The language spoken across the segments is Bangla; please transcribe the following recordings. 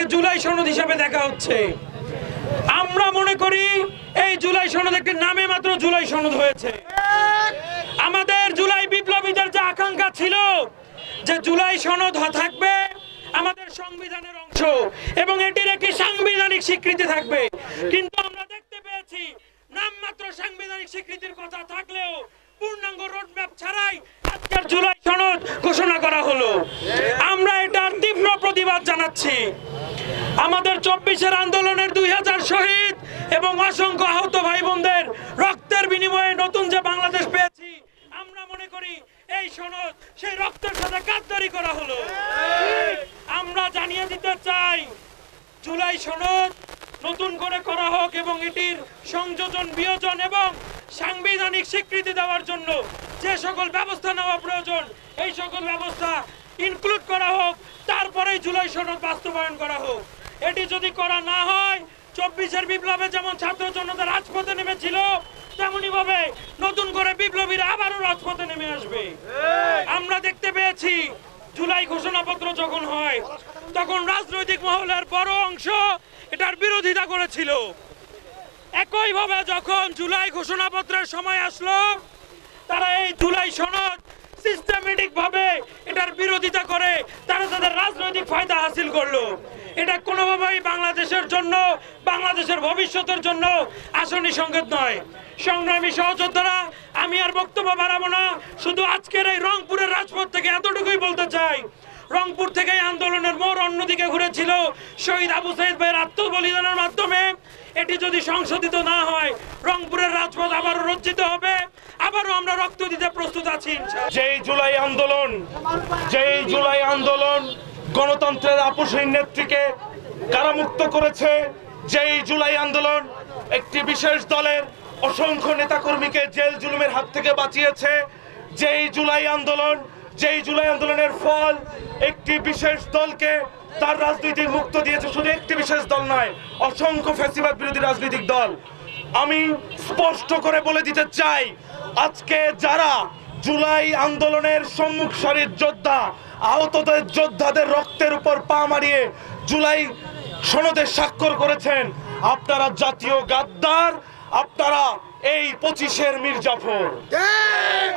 এটাকে জুলাই সনদ হিসাবে দেখা হচ্ছে। আমরা মনে করি এই জুলাই সনদ একটি নামে মাত্র জুলাই সনদ হয়েছে। আমাদের জুলাই বিপ্লবীদের যে আকাঙ্ক্ষা ছিল যে জুলাই সনদ থাকবে আমাদের সংবিধানের অংশ এবং এটির একটি সাংবিধানিক স্বীকৃতি থাকবে, কিন্তু আমরা দেখতে পেয়েছি নামমাত্র সাংবিধানিক স্বীকৃতির কথা থাকলেও পূর্ণাঙ্গ রোডম্যাপ ছাড়াই আজকের জুলাই সনদ ঘোষণা করা হলো। আমরা এটার তীব্র প্রতিবাদ জানাচ্ছি। আমাদের 24-এর আন্দোলনের 2000 শহীদ এবং অসংখ্য আহত ভাই বোনদের রক্তের বিনিময়ে নতুন যে বাংলাদেশ পেয়েছি, আমরা মনে করি এই সনদ সেই রক্তের সাথে গাদ্দারি করা হলো। আমরা জানিয়ে দিতে চাই জুলাই সনদ নতুন করে করা হোক এবং এটির সংযোজন বিয়োজন এবং সাংবিধানিক স্বীকৃতি দেওয়ার জন্য যে সকল ব্যবস্থা নেওয়া প্রয়োজন এই সকল ব্যবস্থা ইনক্লুড করা হোক, তারপরেই জুলাই সনদ বাস্তবায়ন করা হোক। এটি যদি করা না হয় 24-এর বিপ্লবে যেমন ছাত্র জনতা রাজপথে নেমেছিল তেমনি ভাবে নতুন করে বিপ্লবীরা আবারও রাজপথে নেমে আসবে। আমরা দেখতে পেয়েছি জুলাই ঘোষণাপত্র যখন হয় তখন রাজনৈতিক মহলের বড় অংশ এটার বিরোধিতা করেছিল। একইভাবে যখন জুলাই ঘোষণাপত্রের সময় আসলো তারা এই জুলাই সনদ সিস্টেমেটিক ভাবে এটার বিরোধিতা করে তারা তাদের রাজনৈতিক ফায়দা হাসিল করলো। এটা কোনোভাবেই বাংলাদেশের জন্য, বাংলাদেশের ভবিষ্যতের জন্য আশানি সংকেত নয়। সংগ্রামী সহযোদ্ধারা, আমি আর বক্তব্য বাড়াবো না, শুধু আজকের এই রংপুরের রাজপথ থেকে এতটুকুই বলতে চাই, রংপুর থেকে আন্দোলনের মোড় অন্যদিকে ঘুরেছিল শহীদ আবু সাইদ ভাইয়ের আত্মবলিদানের মাধ্যমে। এটি যদি সংশোধিত না হয় রংপুরের রাজপথ আবারও রঞ্জিত হবে, আবারও আমরা রক্ত দিতে প্রস্তুত আছি। যেই জুলাই আন্দোলন গণতন্ত্রের আপসহীন নেত্রীকে কারামুক্ত করেছে, যেই জুলাই আন্দোলন একটি বিশেষ দলের অসংখ্য নেতাকর্মীকে জেল জুলুমের হাত থেকে বাঁচিয়েছে, যেই জুলাই আন্দোলনের ফল একটি বিশেষ দলকে তার রাজনৈতিক মুক্ত দিয়েছে, শুধু একটি বিশেষ দল নয়, অসংখ্য ফ্যাসিবাদ বিরোধী রাজনৈতিক দল। আমি স্পষ্ট করে বলে দিতে চাই, আজকে যারা জুলাই আন্দোলনের সম্মুখ সারির যোদ্ধা, আহতদের যোদ্ধাদের রক্তের উপর পা মারিয়ে জুলাই সনদে স্বাক্ষর করেছেন, আপনারা জাতীয় গাদ্দার, আপনারা এই 25-এর মির্জাফর।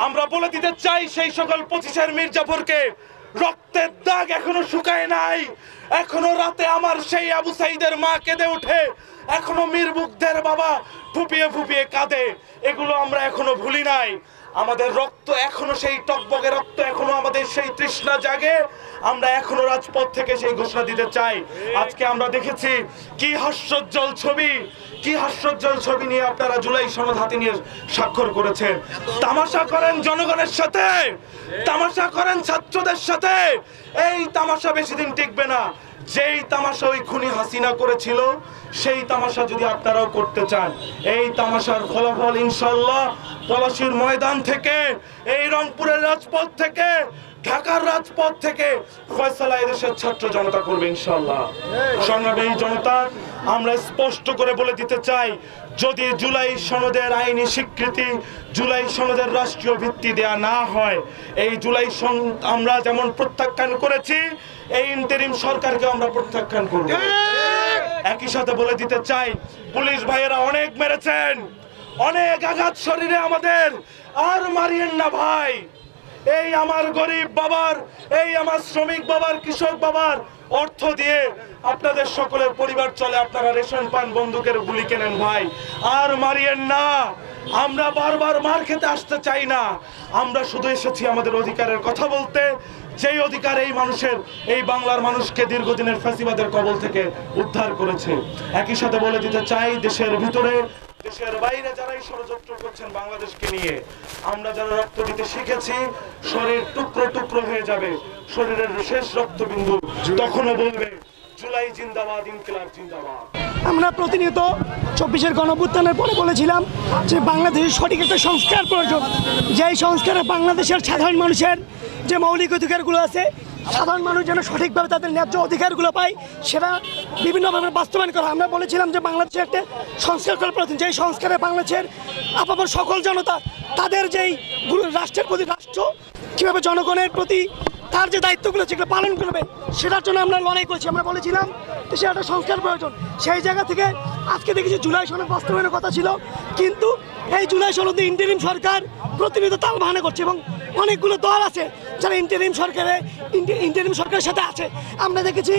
আমরা বলে দিতে চাই সেই সকল 25-এর মির্জাফরকে, রক্তের দাগ এখনো শুকায় নাই, এখনো রাতে আমার সেই আবু সাইদের মা কেঁদে ওঠে, এখনো মীর মুগ্ধের বাবা ফুপিয়ে ফুপিয়ে কাঁদে, এগুলো আমরা এখনো ভুলি নাই। আমাদের রক্ত এখনো সেই টকবগে রক্ত, এখনো আমাদের সেই তৃষ্ণা জাগে, আমরা এখনো রাজপথ থেকে সেই ঘোষণা দিতে চাই। আজকে আমরা দেখেছি কি হাস্যোজ্জ্বল ছবি নিয়ে আপনারা জুলাই সনদ হাতে নিয়ে স্বাক্ষর করেছেন। তামাশা করেন জনগণের সাথে, তামাশা করেন ছাত্রদের সাথে। এই তামাশা বেশি দিন টিকবে না। যেই তামাশা ওই খুনি হাসিনা করেছিল সেই তামাশা যদি আপনারাও করতে চান, এই তামাশার ফলাফল ইনশাআল্লাহ পলাশীর ময়দান থেকে, এই রংপুরের রাজপথ থেকে, ঢাকার রাজপথ থেকে ফয়সালা এদেশের ছাত্র জনতা করবে ইনশাআল্লাহ। সংগ্রামী জনতা, আমরা স্পষ্ট করে বলে দিতে চাই, যদি জুলাই সনদের আইনি স্বীকৃতি, জুলাই সনদের রাষ্ট্রীয় ভিত্তি দেয়া না হয়, এই জুলাই সনদ আমরা যেমন প্রত্যাখ্যান করেছি, এই ইন্টারিম সরকারকে আমরা প্রত্যাখ্যান করব। একই সাথে বলে দিতে চাই, পুলিশ ভাইয়েরা অনেক মেরেছেন, অনেক আঘাত শরীরে আমাদের, আর মারিয়েন না ভাই। এই আমার গরিব বাবার, এই আমার শ্রমিক বাবার, কৃষক বাবার অর্থ দিয়ে আপনাদের সকলের পরিবার চলে, আপনারা রেশন পান, বন্দুকের গুলি কেনেন ভাই, আর মারিয়েন না। আমরা বারবার মার খেতে আসতে চাই না, আমরা শুধু এসেছি আমাদের অধিকারের কথা বলতে, যেই অধিকার এই মানুষের, এই বাংলার মানুষকে দীর্ঘদিনের ফ্যাসিবাদের কবল থেকে উদ্ধার করেছে। একই সাথে বলে দিতে চাই, দেশের ভিতরে দেশের বাইরে যারাই ষড়যন্ত্র করছেন বাংলাদেশকে নিয়ে, আমরা যারা রক্ত দিতে শিখেছি, শরীর টুকরো টুকরো হয়ে যাবে, শরীরের শেষ রক্তবিন্দু তখনও বলবে জুলাই জিন্দাবাদ, ইনকিলাব জিন্দাবাদ। আমরা প্রতিনিয়ত 24-এর গণঅভ্যুত্থানের পরে বলেছিলাম যে বাংলাদেশের সঠিক একটা সংস্কার প্রয়োজন, যেই সংস্কারে বাংলাদেশের সাধারণ মানুষের যে মৌলিক অধিকারগুলো আছে, সাধারণ মানুষ যেন সঠিকভাবে তাদের ন্যায্য অধিকারগুলো পায়, সেটা বিভিন্নভাবে বাস্তবায়ন করা। আমরা বলেছিলাম যে বাংলাদেশে একটা সংস্কার করা প্রয়োজন, যেই সংস্কারে বাংলাদেশের আপামর সকল জনতা তাদের যেই রাষ্ট্রের প্রতি, রাষ্ট্র কীভাবে জনগণের প্রতি তার যে দায়িত্বগুলো সেগুলো পালন করবে, সেটার জন্য আমরা লড়াই করছি। আমরা বলেছিলাম যে সে একটা সংস্কার প্রয়োজন। সেই জায়গা থেকে আজকে দেখেছি জুলাই সনদ বাস্তবায়নের কথা ছিল, কিন্তু এই জুলাই সনদে ইন্টারিম সরকার প্রতিনিয়ত তালবাহানা করছে এবং অনেকগুলো দল আছে যারা ইন্টারিম সরকারের সাথে আছে। আমরা দেখেছি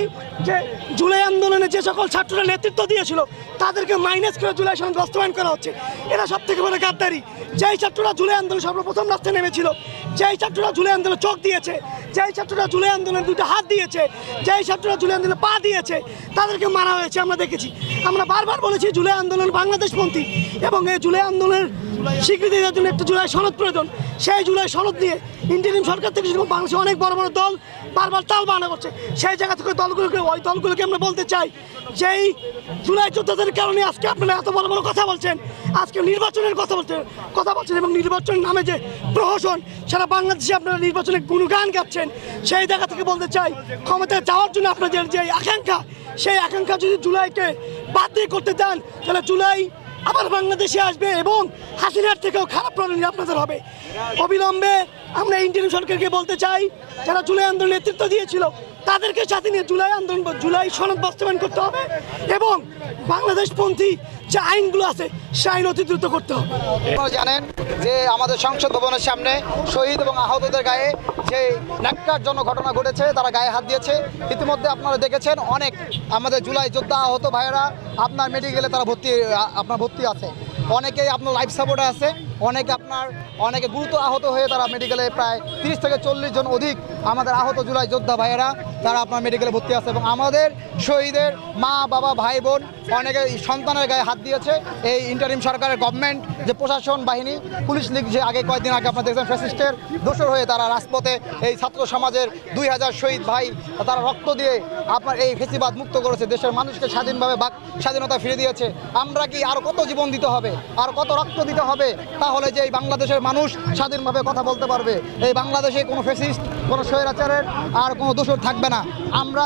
যে জুলাই আন্দোলনে যে সকল ছাত্ররা নেতৃত্ব দিয়েছিল তাদেরকে মাইনাস করে জুলাই সনদ বাস্তবায়ন করা হচ্ছে। এরা সব থেকে বড় গাদ্দারি। যেই ছাত্ররা জুলাই আন্দোলন সর্বপ্রথম রাস্তায় নেমেছিল, যেই ছাত্ররা জুলাই আন্দোলনে চোখ দিয়েছে, যেই ছাত্ররা জুলাই আন্দোলনে দুটো হাত দিয়েছে, যেই ছাত্ররা জুলাই আন্দোলনে পা দিয়েছে, তাদেরকে মারা হয়েছে। আমরা দেখেছি, আমরা বারবার বলেছি জুলাই আন্দোলন বাংলাদেশপন্থী এবং এই জুলাই আন্দোলনের স্বীকৃতি দেওয়ার জন্য একটা জুলাই সনদ প্রয়োজন। সেই জুলাই সনদ নিয়ে ইন্টারিম সরকার থেকে যেরকম বাংলাদেশে অনেক বড় বড় দল বারবার তালবাহানা করছে, সেই জায়গা থেকে ওই দলগুলোকে আমরা বলতে চাই যেই জুলাই যোদ্ধাদের কারণে আজকে আপনারা এত বড় বড় কথা বলছেন, আজকে নির্বাচনের কথা বলছেন এবং নির্বাচনের নামে যে প্রহসন, সারা বাংলাদেশে আপনারা নির্বাচনের গুণগান গাচ্ছেন। সেই জায়গা থেকে বলতে চাই ক্ষমতায় যাওয়ার জন্য আপনাদের যে আকাঙ্ক্ষা, সেই আকাঙ্ক্ষা যদি জুলাইকে বাদ দিয়ে করতে চান, তাহলে জুলাই আবার বাংলাদেশে আসবে এবং হাসিনার থেকেও খারাপ প্রণালী আপনাদের হবে। অবিলম্বে আমরা ইন্টারিম সরকারকে বলতে চাই, যারা জুলাই আন্দোলন নেতৃত্ব দিয়েছিল তাদেরকে সাথে নিয়ে জুলাই সনদ বাস্তবায়ন করতে হবে এবং বাংলাদেশপন্থী যে আইনগুলো আছে সে আইন অতি দ্রুত করতে হবে। আপনারা জানেন যে আমাদের সংসদ ভবনের সামনে শহীদ এবং আহতদের গায়ে যে ন্যাক্কারজনক ঘটনা ঘটেছে, তারা গায়ে হাত দিয়েছে। ইতিমধ্যে আপনারা দেখেছেন অনেক আমাদের জুলাই যোদ্ধা আহত ভাইয়েরা আপনার মেডিকেলে তারা ভর্তি আছে। অনেকেই আপনার লাইফ সাপোর্টে আছে, অনেকে গুরুতর আহত হয়ে তারা মেডিকেলে প্রায় 30 থেকে 40 জন অধিক আমাদের আহত জুলাই যোদ্ধা ভাইয়েরা তারা আপনার মেডিকেলে ভর্তি আছে। এবং আমাদের শহীদের মা বাবা ভাই বোন অনেকে সন্তানের গায়ে হাত দিয়েছে। এই ইন্টারিম সরকারের গভর্নমেন্ট যে প্রশাসন বাহিনী, পুলিশ লীগ যে কয়েকদিন আগে আপনারা দেখছেন ফ্যাসিস্টের দোসর হয়ে তারা রাজপথে এই ছাত্র সমাজের 2000 শহীদ ভাই তারা রক্ত দিয়ে আপনার এই ফেসিবাদ মুক্ত করেছে, দেশের মানুষকে স্বাধীনভাবে স্বাধীনতা ফিরে দিয়েছে। আমরা কি আর কত জীবন দিতে হবে, আর কত রক্ত দিতে হবে, তাহলে যে এই বাংলাদেশের মানুষ স্বাধীনভাবে কথা বলতে পারবে? এই বাংলাদেশে কোনো ফ্যাসিস্ট, কোনো স্বৈরাচারের আর কোনো দোষর থাকবে না। আমরা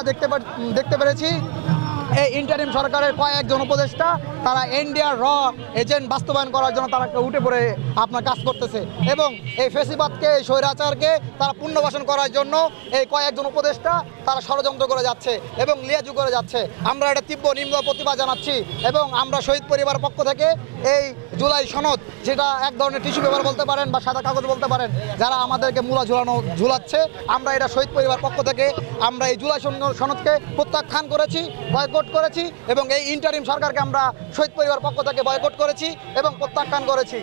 দেখতে পেরেছি এই ইন্টারিম সরকারের কয়েকজন উপদেষ্টা তারা এনডিআর র এজেন্ট বাস্তবায়ন করার জন্য তারা উঠে পড়ে আপনার কাজ করতেছে এবং এই ফেসিবাদকে, এই স্বৈরাচারকে তারা পুনর্বাসন করার জন্য এই কয়েকজন উপদেষ্টা তারা ষড়যন্ত্র করে যাচ্ছে এবং লিয়াজু করে যাচ্ছে। আমরা এটা তীব্র নিম্ন প্রতিবাদ জানাচ্ছি এবং আমরা শহীদ পরিবারের পক্ষ থেকে এই জুলাই সনদ, যেটা এক ধরনের টিস্যু পেপার বলতে পারেন বা সাদা কাগজ বলতে পারেন, যারা আমাদেরকে মূলা ঝুলাচ্ছে, আমরা এটা শহীদ পরিবার পক্ষ থেকে আমরা এই জুলাই সনদকে প্রত্যাখ্যান করেছি, বয়কট করেছি এবং এই ইন্টারিম সরকারকে আমরা শহীদ পরিবার পক্ষ থেকে বয়কট করেছি এবং প্রত্যাখ্যান করেছি।